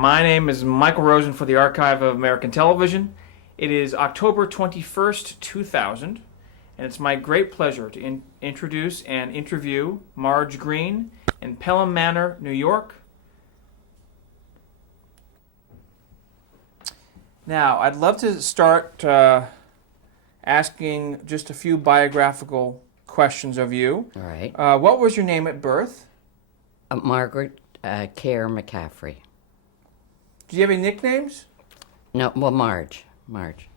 My name is Michael Rosen for the Archive of American Television. It is October 21st, 2000, and it's my great pleasure to introduce and interview Marge Greene in Pelham Manor, New York. Now, I'd love to start asking just a few biographical questions of you. All right. What was your name at birth? Margaret Care McCaffrey. Do you have any nicknames? No, well, Marge. Marge.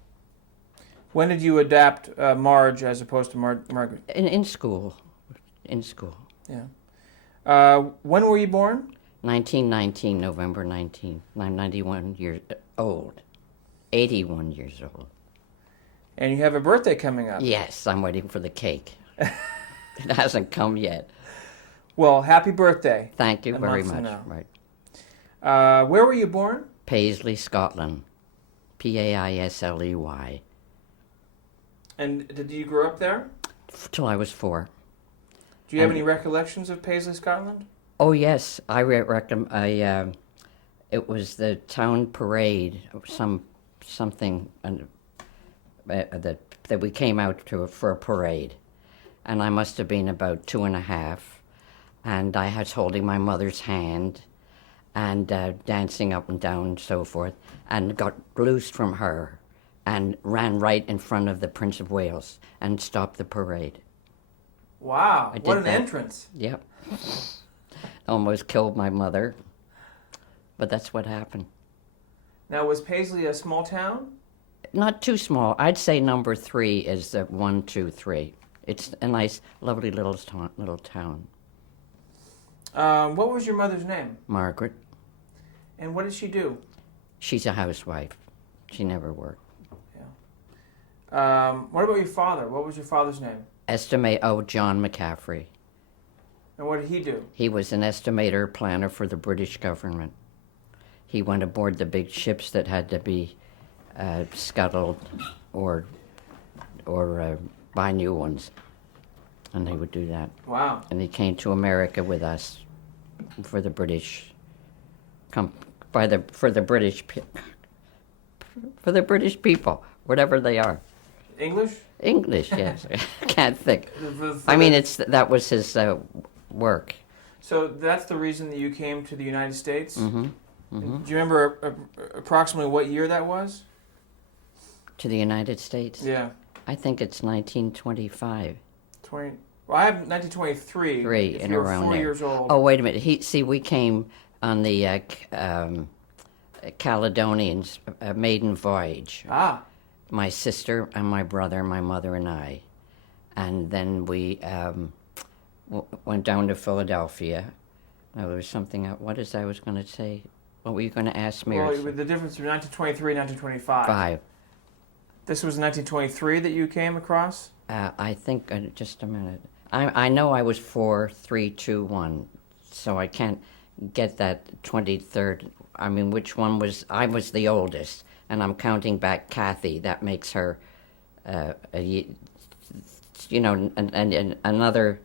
When did you adapt Marge as opposed to Margaret? In school. In school. Yeah. When were you born? 1919, November 19. I'm 91 years old. 81 years old. And you have a birthday coming up. Yes, I'm waiting for the cake. It hasn't come yet. Well, happy birthday. Thank you A very month from much. now. Right. Where were you born? Paisley, Scotland. Paisley. And did you grow up there? Till I was 4. Do you have any recollections of Paisley, Scotland? Oh yes, I reckon. It was the town parade, something that we came out to for a parade, and I must have been about 2.5, and I was holding my mother's hand, and dancing up and down and so forth, and got loosed from her, and ran right in front of the Prince of Wales and stopped the parade. Wow, what an entrance. Yep. Almost killed my mother, but that's what happened. Now, was Paisley a small town? Not too small. I'd say number 3 is the 1, 2, 3. It's a nice, lovely little town. What was your mother's name? Margaret. And what did she do? She's a housewife. She never worked. Yeah. What about your father? What was your father's name? John McCaffrey. And what did he do? He was an estimator planner for the British government. He went aboard the big ships that had to be scuttled or buy new ones, and they would do that. Wow. And he came to America with us for the British for the British people, whatever they are. English, yes. I can't think. I mean, that was his work. So that's the reason that you came to the United States? Mm-hmm. Mm-hmm. Do you remember approximately what year that was? To the United States? Yeah. I think it's 1925. Well, I have 1923. And around 4 there. Years old. Oh, wait a minute. We came on the Caledonian's maiden voyage. Ah. My sister and my brother, my mother and I. And then we went down to Philadelphia. Now, there was something, what is I was going to say? What were you going to ask me? Well, the difference between 1923 and 1925. 5. This was 1923 that you came across? I think, just a minute. I know I was 4, 3, 2, 1, so I can't get that 23rd. I mean, which one was, I was the oldest, and I'm counting back Kathy. That makes her, and another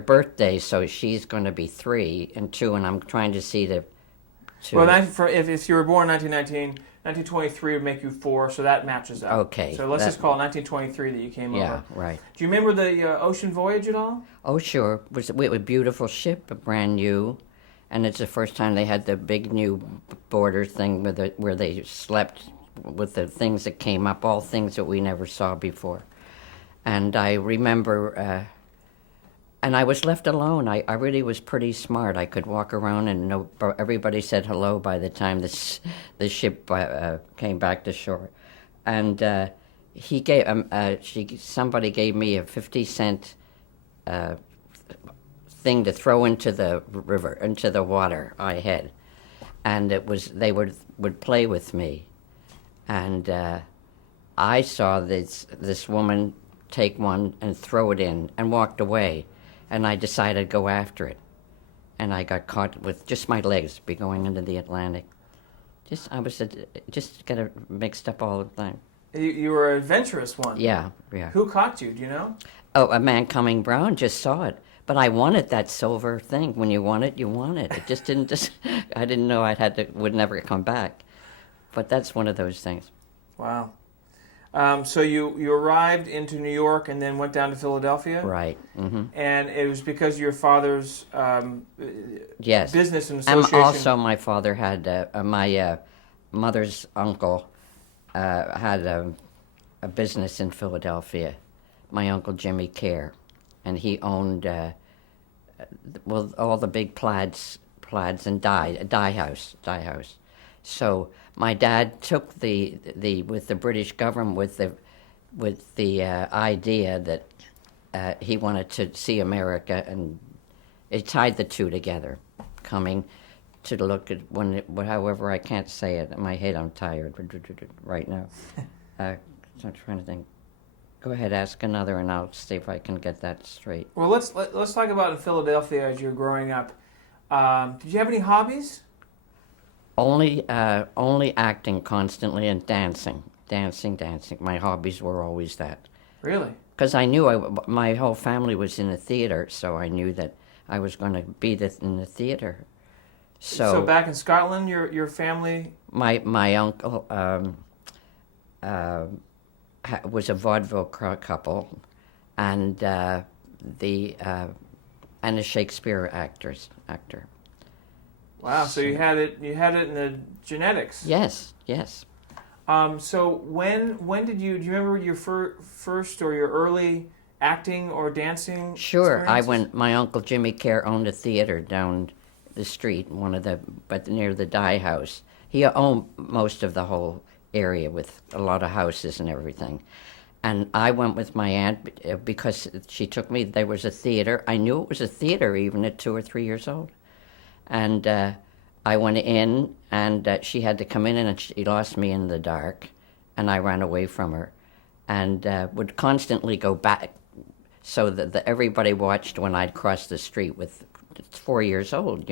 birthday, so she's going to be 3 and 2, and I'm trying to see the 2. Well, if you were born in 1919, 1923 would make you 4, so that matches up. Okay. So let's just call it 1923 that you came over. Yeah, right. Do you remember the ocean voyage at all? Oh, sure. It was a beautiful ship, brand new, and it's the first time they had the big new border thing where they slept with the things that came up, all things that we never saw before. And I remember, and I was left alone. I really was pretty smart. I could walk around and everybody said hello by the time the ship came back to shore. And somebody gave me a 50-cent thing to throw into the river, into the water I had. And they would play with me. And I saw this woman take one and throw it in and walked away. And I decided to go after it. And I got caught with just my legs be going into the Atlantic. I was just got mixed up all the time. You were an adventurous one. Yeah. Who caught you? Do you know? Oh, a man coming brown just saw it. But I wanted that silver thing. When you want it, you want it. It just didn't just. I didn't know would never come back. But that's one of those things. Wow. So you arrived into New York and then went down to Philadelphia? Right. Mm-hmm. And it was because of your father's Yes. business and And association? also, my father had, my mother's uncle had a business in Philadelphia, my Uncle Jimmy Care. And he owned, all the big plaids and dye house. So my dad took with the British government with the idea that he wanted to see America, and it tied the two together, coming to look at however I can't say it in my head. I'm tired right now. I'm trying to think. Go ahead, ask another, and I'll see if I can get that straight. Well, let's talk about in Philadelphia as you were growing up. Did you have any hobbies? Only acting constantly and dancing. My hobbies were always that. Really? Because I knew my whole family was in the theater, so I knew that I was going to be in the theater. So back in Scotland, your family? My uncle was a vaudeville couple, and a Shakespeare actor. Wow! So you had it in the genetics. Yes. So when did you? Do you remember your first or your early acting or dancing? Sure, my Uncle Jimmy Care owned a theater down the street, but near the dye house. He owned most of the whole area with a lot of houses and everything. And I went with my aunt because she took me. There was a theater. I knew it was a theater even at 2 or 3 years old. And I went in, and she had to come in, and she lost me in the dark, and I ran away from her, and would constantly go back, so that everybody watched when I'd cross the street with 4 years old,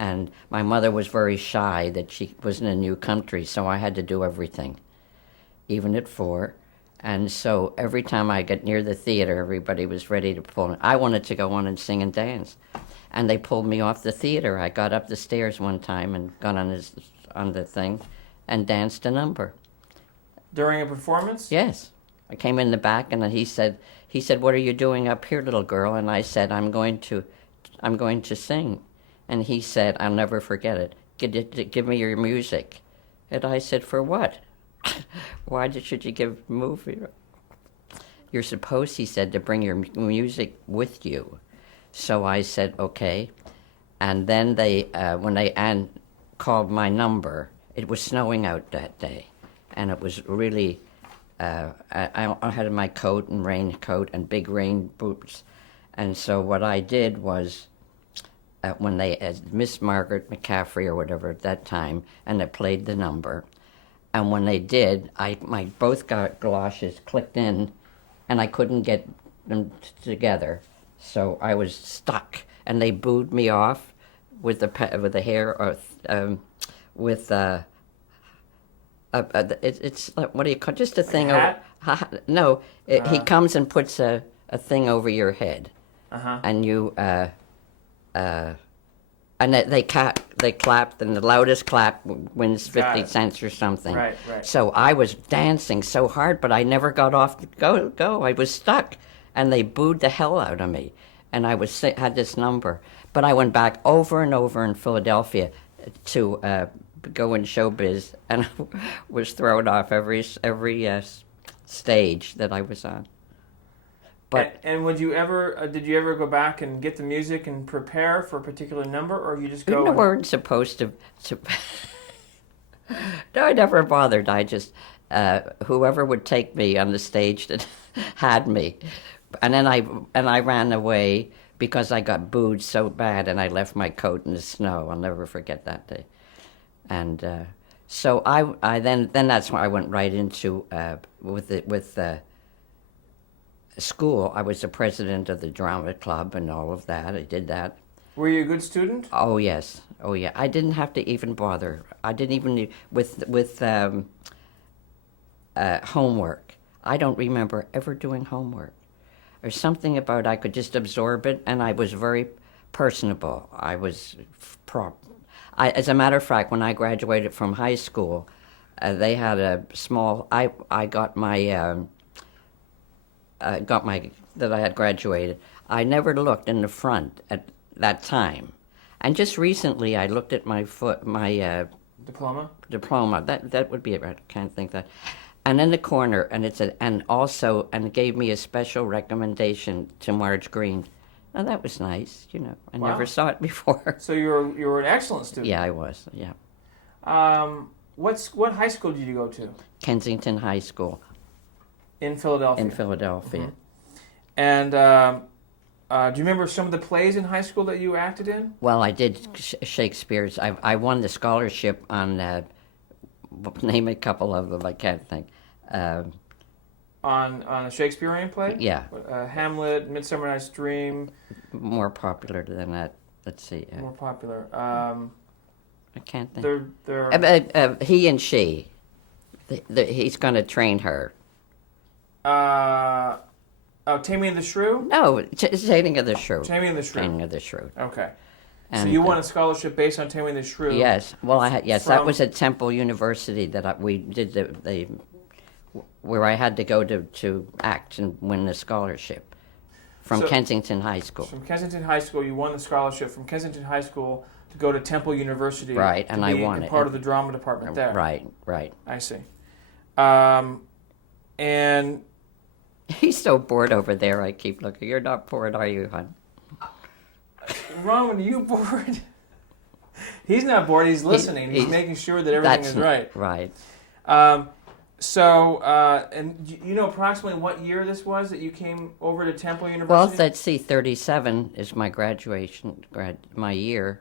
And my mother was very shy that she was in a new country, so I had to do everything, even at 4. And so every time I got near the theater, everybody was ready to pull me. I wanted to go on and sing and dance. And they pulled me off the theater. I got up the stairs one time and got on the thing and danced a number. During a performance? Yes. I came in the back, and he said, "What are you doing up here, little girl?" And I said, I'm going to sing. And he said, I'll never forget it, "Give me your music." And I said, "For what?" Should you give movie? "You're supposed," he said, "to bring your music with you." So I said, okay. And then when they called my number, it was snowing out that day. And it was really, I had my coat and raincoat and big rain boots. And so what I did was, when Miss Margaret McCaffrey or whatever at that time, and they played the number. And when they did, my both galoshes clicked in, and I couldn't get them together. So I was stuck, and they booed me off with the hair, or it's what do you call, just a thing hat? No, he comes and puts a thing over your head, and you and they clapped, and the loudest clap wins 50 cents or something. Right. So I was dancing so hard, but I never got off to go. I was stuck, and they booed the hell out of me. And I had this number. But I went back over and over in Philadelphia to go in showbiz, and was thrown off every stage that I was on. But and did you ever go back and get the music and prepare for a particular number, or you just go? We weren't supposed to. No, I never bothered. I just whoever would take me on the stage that had me, and then I ran away because I got booed so bad, and I left my coat in the snow. I'll never forget that day. And so I then that's when I went right into with school. I was the president of the drama club and all of that. I did that. Were you a good student? Oh yes. Oh yeah. I didn't have to even bother. I didn't even with homework. I don't remember ever doing homework. or something about I could just absorb it, and I was very personable. I was as a matter of fact, when I graduated from high school, they had a small. I got my that I had graduated. I never looked in the front at that time, and just recently I looked at my Diploma? diploma. That would be it. I can't think that. And in the corner, and it gave me a special recommendation to Marge Greene. Now that was nice, I Wow. never saw it before. So you were an excellent student. Yeah, I was. Yeah, What high school did you go to? Kensington High School In Philadelphia. in Philadelphia. Mm-hmm. And do you remember some of the plays in high school that you acted in? Well, I did Shakespeare's. I won the scholarship on. Name a couple of them. I can't think. On a Shakespearean play? Yeah. Hamlet, Midsummer Night's Dream. More popular than that. Let's see. More popular. I can't think. They're He and she. He's going to train her. Taming of the Shrew? No, Taming of the Shrew. Taming of the Shrew. Taming of the Shrew. Okay. So And, you won a scholarship based on Taming the Shrew. Yes. Well, that From- was at Temple University that we did the where I had to go to act and win the scholarship from So- Kensington High School. From Kensington High School, you won the scholarship from Kensington High School to go to Temple University. Right, to and be I won it. part of the drama department there. Right. I see. And He's so bored over there. I keep looking. You're not bored, are you, hon? Ron, are you bored? He's not bored. He's listening. He's making sure that everything is right. Right. And you know approximately what year this was that you came over to Temple Well, University? let's see. 37 is my graduation. My year.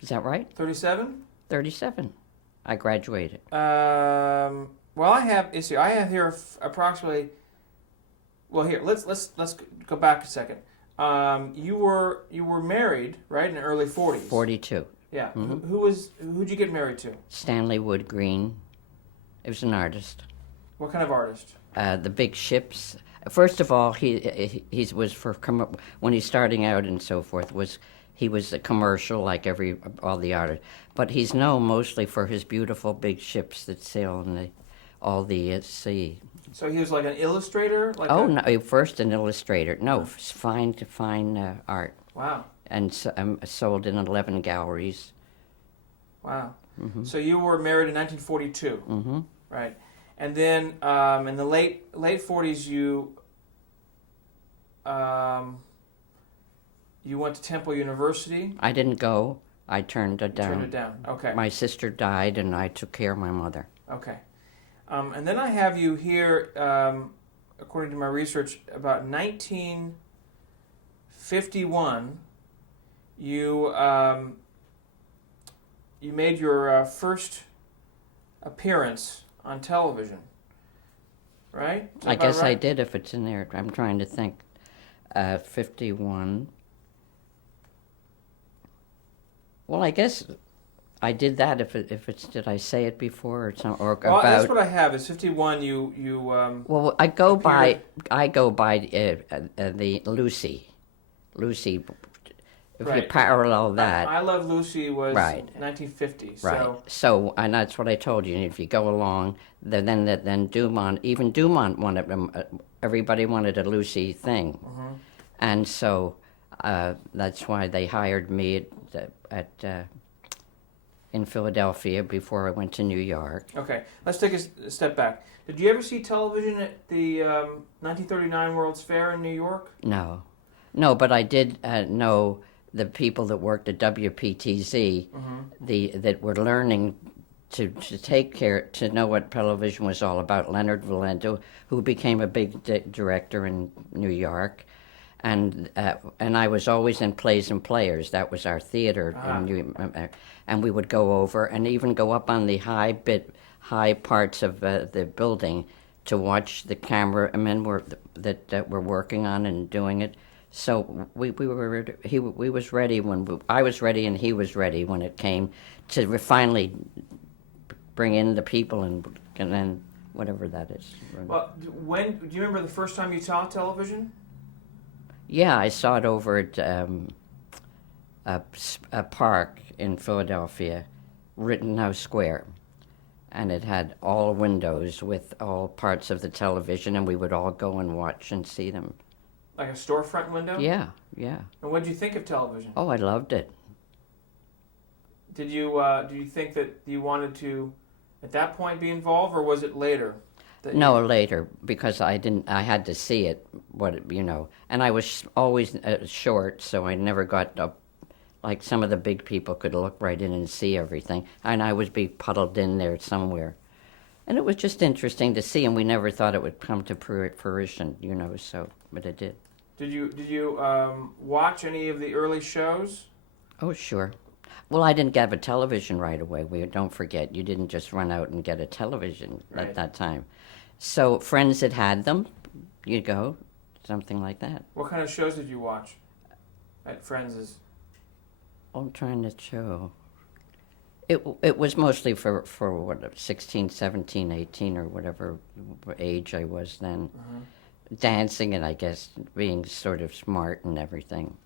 Is that right? 37. 37. I graduated. Well, I have here approximately. Well, here let's go back a second. You were married, right, in the early 40s. 42. Yeah. Mhm. Who'd you get married to? Stanley Wood Green. He was an artist. What kind of artist? The big ships. First of all, he was when he's starting out and so forth. He was a commercial like all the artists, but he's known mostly for his beautiful big ships that sail in all the sea. So he was like an illustrator. No, first an illustrator. No, fine art, Wow. and sold in 11 galleries. Wow. Mm-hmm. So you were married in 1942, Mm-hmm. right? And then in the late 40s, you went to Temple University. I didn't go. I turned it down. Turned it down. Okay. My sister died, and I took care of my mother. Okay. And then I have you here, according to my research, about 1951. You made your first appearance on television, right? Is that I about guess I right? did if it's in there. I'm trying to think. 51. Well, I guess I did that if it's did I say it before or something or Well, about. that's what I have. Is 51. You Well, I go appeared- by the Lucy. If you Right. parallel that. I Love Lucy was Right. 1950. Right. So, and that's what I told you. If you go along, then Dumont, even Dumont wanted everybody wanted a Lucy thing, Mm-hmm. and so that's why they hired me in Philadelphia before I went to New York. Okay, let's take a step back. Did you ever see television at the 1939 World's Fair in New York? No, but I did know the people that worked at WPTZ, that were learning to take care to know what television was all about. Leonard Valento, who became a big director in New York, and I was always in Plays and Players. That was our theater, and we would go over and even go up on the high parts of the building to watch the cameramen that were working on and doing it. So we was ready when I was ready and he was ready when it came to finally bring in the people and then whatever that is. Well, do you remember the first time you saw television? Yeah, I saw it over at a park in Philadelphia, Rittenhouse Square, and it had all windows with all parts of the television, and we would all go and watch and see them. Like a storefront window? Yeah, yeah. And what did you think of television? Oh, I loved it. Did you think that you wanted to, at that point, be involved, or was it later? No, later, because I had to see it, and I was always short, so I never got up, like some of the big people could look right in and see everything, and I would be puddled in there somewhere. And it was just interesting to see, and we never thought it would come to fruition, but it did. Did you watch any of the early shows? Oh, sure. Well, I didn't get a television right away. Don't forget, you didn't just run out and get a television Right. at that time. So friends that had them, you'd go, something like that. What kind of shows did you watch at Friends'? I'm trying to show. It was mostly for what, 16, 17, 18, or whatever age I was then. Dancing and I guess being sort of smart and everything.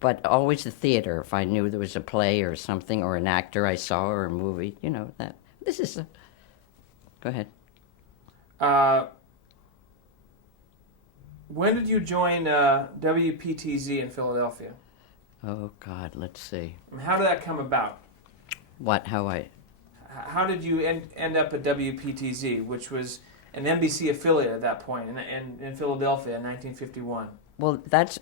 But always the theater. If I knew there was a play or something or an actor I saw or a movie, that. This is a... Go ahead. When did you join WPTZ in Philadelphia? Oh, God, let's see. And how did that come about? How did you end up at WPTZ, which was an NBC affiliate at that point in Philadelphia in 1951? Well, that's...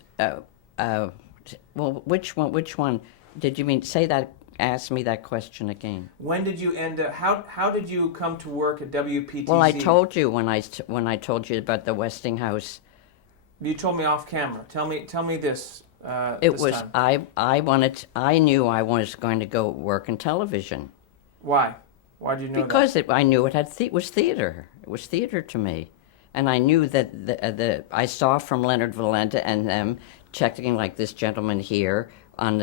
well, which one? Did you mean... Say that... Ask me that question again. When did you end up... How did you come to work at WPTZ? Well, I told you when I told you about the Westinghouse. You told me off camera. Tell me this. It this was time. I knew I was going to go work in television. Why? Why did you know because that? I knew it was theater. It was theater to me, and I knew that I saw from Leonard Valenta and them checking like this gentleman here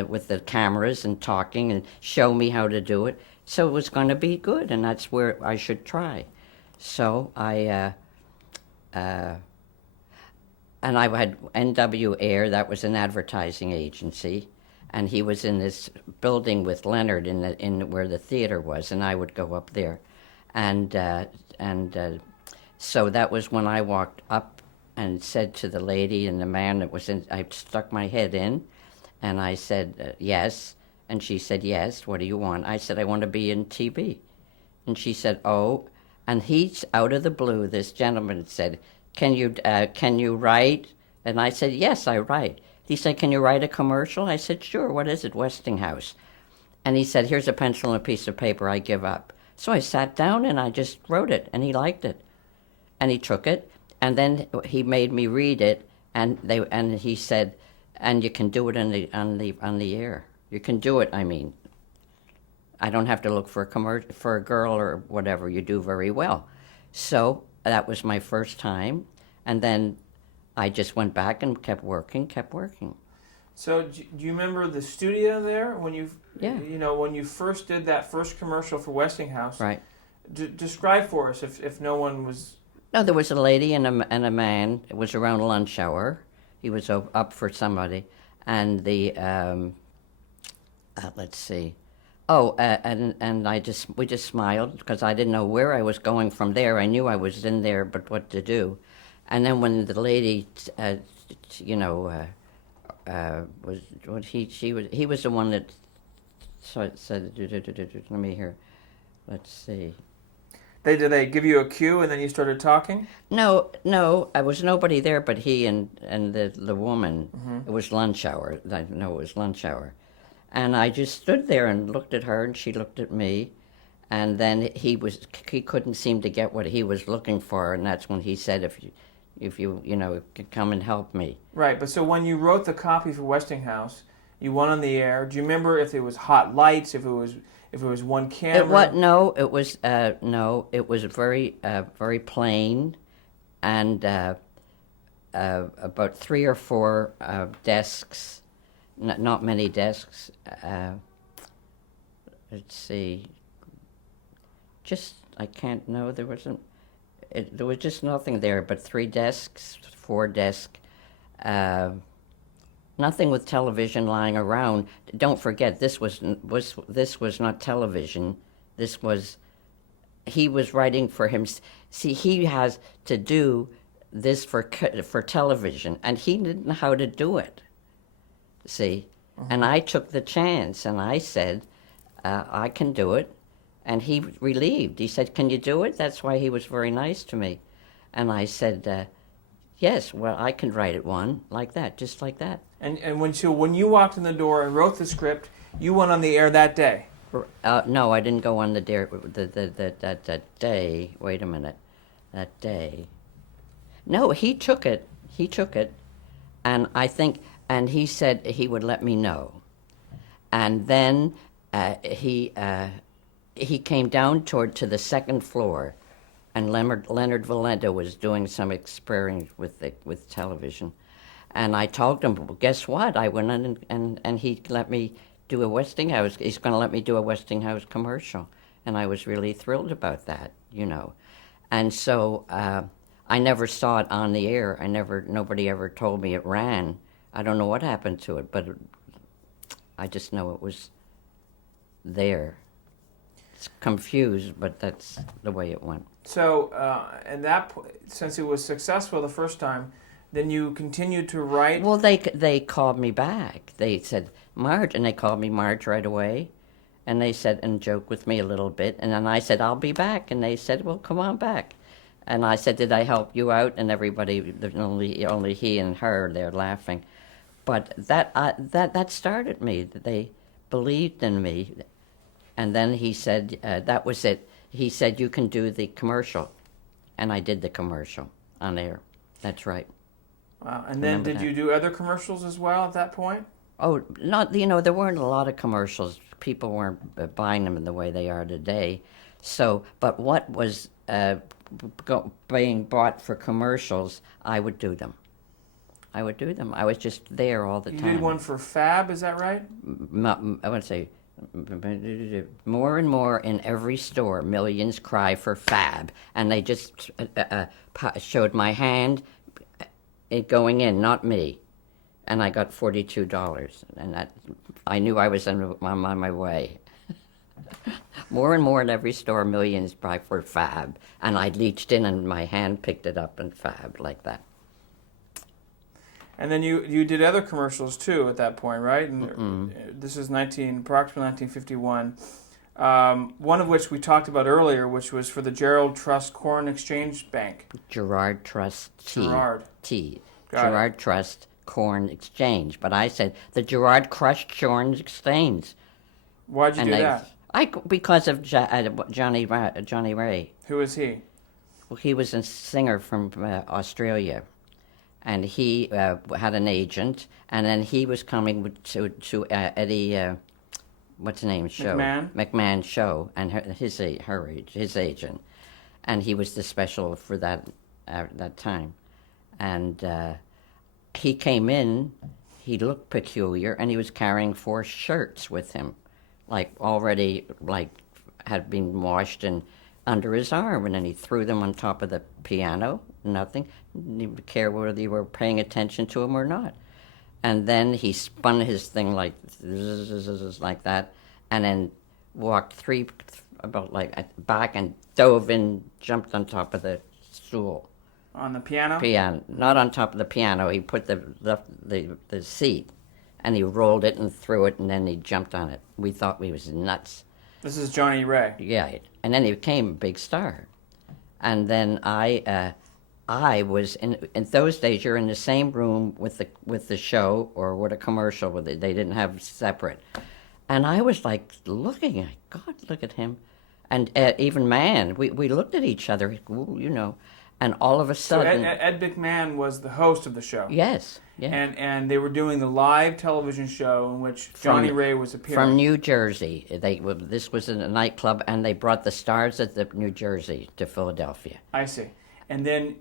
with the cameras and talking and show me how to do it. So it was going to be good, and that's where I should try. So and I had NW Air, that was an advertising agency, and he was in this building with Leonard in where the theater was, and I would go up there, and so that was when I walked up and said to the lady and the man that was in. I stuck my head in, and I said yes, and she said yes. What do you want? I said I want to be in TV, and she said oh, and he's out of the blue. This gentleman said, Can you write? And I said, yes, I write. He said, can you write a commercial? I said, sure. What is it? Westinghouse. And he said, here's a pencil and a piece of paper. I give up. So I sat down and I just wrote it, and he liked it. And he took it, and then he made me read it, and he said, and you can do it on the air. You can do it, I mean. I don't have to look for a girl or whatever. You do very well. So that was my first time, and then I just went back and kept working. So do you remember the studio there when you when you first did that first commercial for Westinghouse? Right. Describe for us if no one was. No, there was a lady and a man. It was around lunch hour. He was up for somebody, and the let's see. Oh, and we just smiled because I didn't know where I was going from there. I knew I was in there, but what to do. And then when the lady, he was the one that said, let me hear, let's see. Did they give you a cue and then you started talking? No, I was nobody there but he and the woman. Mm-hmm. It was lunch hour. I know it was lunch hour. And I just stood there and looked at her, and she looked at me, and then he couldn't seem to get what he was looking for, and that's when he said, if you could come and help me. Right, but so when you wrote the copy for Westinghouse, you went on the air. Do you remember if it was hot lights, if it was one camera? It was very very plain, and about 3 or 4 desks. Not many desks. Let's see. I can't know. There wasn't. There was just nothing there but 3 desks, 4 desks, uh, nothing with television lying around. Don't forget, this was not television. This was he was writing for him. See, he has to do this for television, and he didn't know how to do it. See, and I took the chance, and I said, I can do it. And he relieved. He said, "Can you do it?" That's why he was very nice to me. And I said, "Yes, well, I can write it one like that, just like that." And when you walked in the door and wrote the script, you went on the air that day. No, I didn't go on the dare that day. Wait a minute, that day. No, he took it. He took it, and I think, and he said he would let me know, and then he came down to the second floor, and Leonard Valenta was doing some experience with television, and I told him, well, guess what? I went in and he let me do a Westinghouse. He's going to let me do a Westinghouse commercial, and I was really thrilled about that, you know, and so I never saw it on the air. Nobody ever told me it ran. I don't know what happened to it, but I just know it was there. It's confused, but that's the way it went. So, since it was successful the first time, then you continued to write. Well, they called me back. They said, "Marge," and they called me Marge right away, and they said, and joked with me a little bit, and then I said, "I'll be back," and they said, "Well, come on back," and I said, "Did I help you out?" And everybody, only he and her, they're laughing, but that started me. They believed in me. And then he said, that was it. He said, "You can do the commercial." And I did the commercial on air. That's right. Wow. And then did you do other commercials as well at that point? Oh, not, there weren't a lot of commercials. People weren't buying them in the way they are today. So, but what was being bought for commercials, I would do them. I was just there all the time. You did one for Fab, is that right? I want to say, more and more in every store, millions cry for Fab, and they just showed my hand, it going in, not me, and I got $42, and that I knew I was on my way. More and more in every store, millions cry for Fab, and I leached in, and my hand picked it up and Fab like that. And then you did other commercials too at that point, right? And this is approximately 1951. One of which we talked about earlier, which was for the Gerald Trust Corn Exchange Bank. Gerard Trust Tea. Got Gerard it. Trust Corn Exchange. But I said the Gerard Crushed Corn Exchange. Why'd you do that? Because of Johnny Ray. Who is he? Well, he was a singer from Australia. And he had an agent, and then he was coming to Eddie, what's his name, show? McMahon's show, and his agent, and he was the special for that time, and he came in. He looked peculiar, and he was carrying 4 shirts with him, already had been washed and under his arm, and then he threw them on top of the piano. Nothing. Didn't even care whether you were paying attention to him or not. And then he spun his thing like that, and then walked back and dove in, jumped on top of the stool. On the piano? Not on top of the piano. He put the seat, and he rolled it and threw it, and then he jumped on it. We thought we was nuts. This is Johnny Ray. Yeah, and then he became a big star. And then I was in those days. You're in the same room with the show or with a commercial with it. They didn't have separate, and I was looking at God. Look at him, and even Man. We looked at each other, and all of a sudden. So Ed McMahon was the host of the show. Yes. Yeah. And they were doing the live television show in which Johnny Ray was appearing. From New Jersey. This was in a nightclub, and they brought the stars of the New Jersey to Philadelphia. I see. And then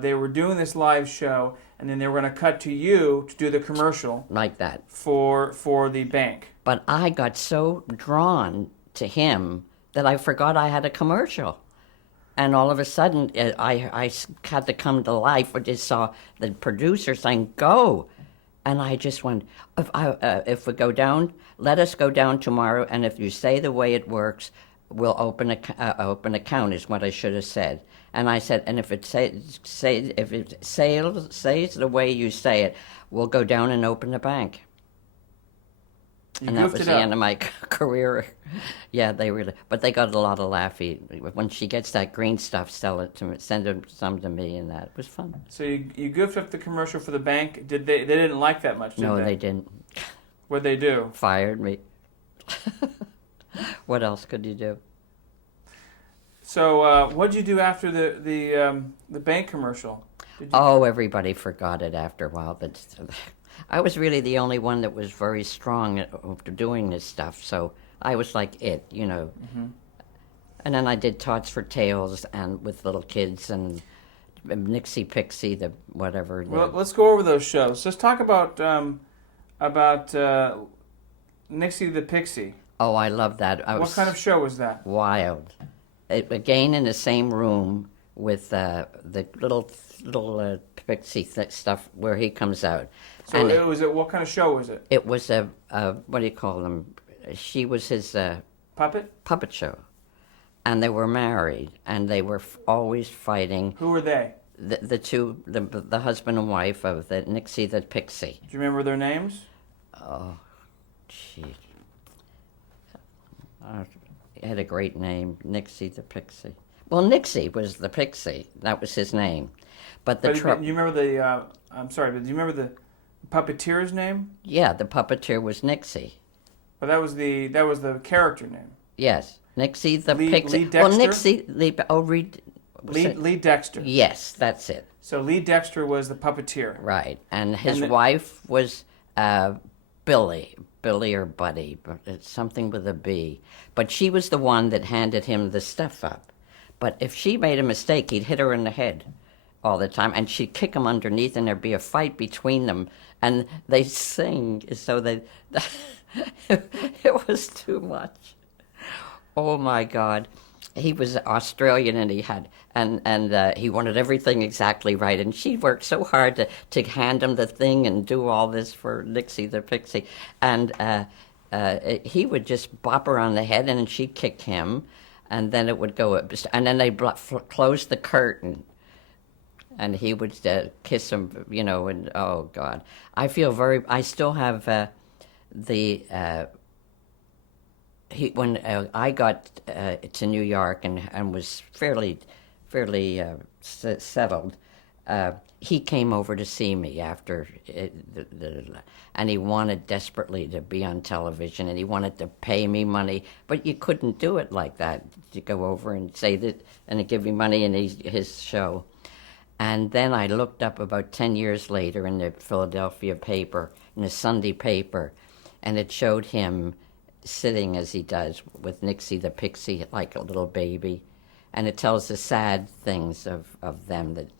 they were doing this live show, and then they were going to cut to you to do the commercial. Like that. For the bank. But I got so drawn to him that I forgot I had a commercial. And all of a sudden, I had to come to life. I just saw the producer saying, "Go," and I just went, "If we go down, let us go down tomorrow. And if you say the way it works, we'll open account." Is what I should have said. And I said, "And if it says the way you say it, we'll go down and open the bank." You And that goofed was it the up. end of my career. Yeah, but they got a lot of laughy. When she gets that green stuff, sell it to me, some to me, and that it was fun. So you goofed up the commercial for the bank. Did they? They didn't like that much, did No, they? they didn't. What'd they do? Fired me. What else could you do? So what'd you do after the bank commercial? Did you, Oh, everybody forgot it after a while. But I was really the only one that was very strong at doing this stuff, so I was like it, you know. Mm-hmm. And then I did Tots for Tales and with little kids and Nixie Pixie, the whatever. Well, let's go over those shows. Let's talk about Nixie the Pixie. Oh, I love that. What kind of show was that? Wild. Again, in the same room with the little pixie stuff where he comes out. So And what kind of show was it? it was a what do you call them? She was his Puppet? puppet show, and they were married, and they were always fighting. Who were they? The two, the husband and wife of the Nixie the Pixie. Do you remember their names? Oh, gee. He had a great name, Nixie the Pixie. Well, Nixie was the Pixie. That was his name. But Do you remember the? I'm sorry, but do you remember the puppeteer's name? yeah, the puppeteer was Nixie. Well, that was the character name. Yes, Nixie the Lee Pixie. Dexter? Well, Nixie. Lee Dexter. Yes, that's it. So Lee Dexter was the puppeteer. Right, and his And wife was Billy or Buddy, but it's something with a B. But she was the one that handed him the stuff up. But if she made a mistake, he'd hit her in the head all the time, and she'd kick him underneath, and there'd be a fight between them, and they sing so they. It was too much. Oh my God. He was Australian and he wanted everything exactly right, and she worked so hard to hand him the thing and do all this for Nixie the Pixie, and he would just bop her on the head and she'd kick him, and then it would go, and then they close the curtain, and he would kiss him, you know, and oh God, I still have when I got to New York and was fairly settled, he came over to see me after and he wanted desperately to be on television, and he wanted to pay me money, but you couldn't do it like that. You go over and say that, and he'd give me money in his show. And then I looked up about 10 years later in the Philadelphia paper, in the Sunday paper, and it showed him sitting as he does with Nixie the Pixie like a little baby, and it tells the sad things of them, that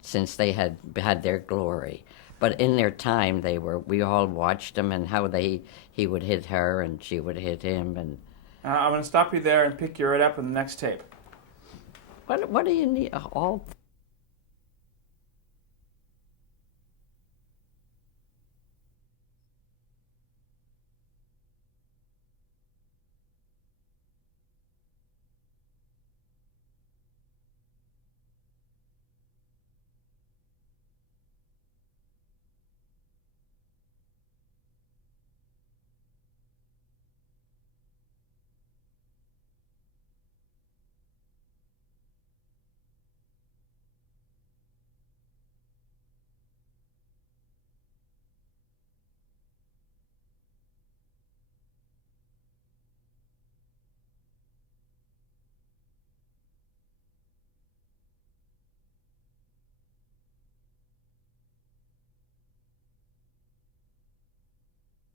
since they had their glory, but in their time we all watched them, and how he would hit her and she would hit him, and I'm going to stop you there and pick you right up in the next tape. what do you need all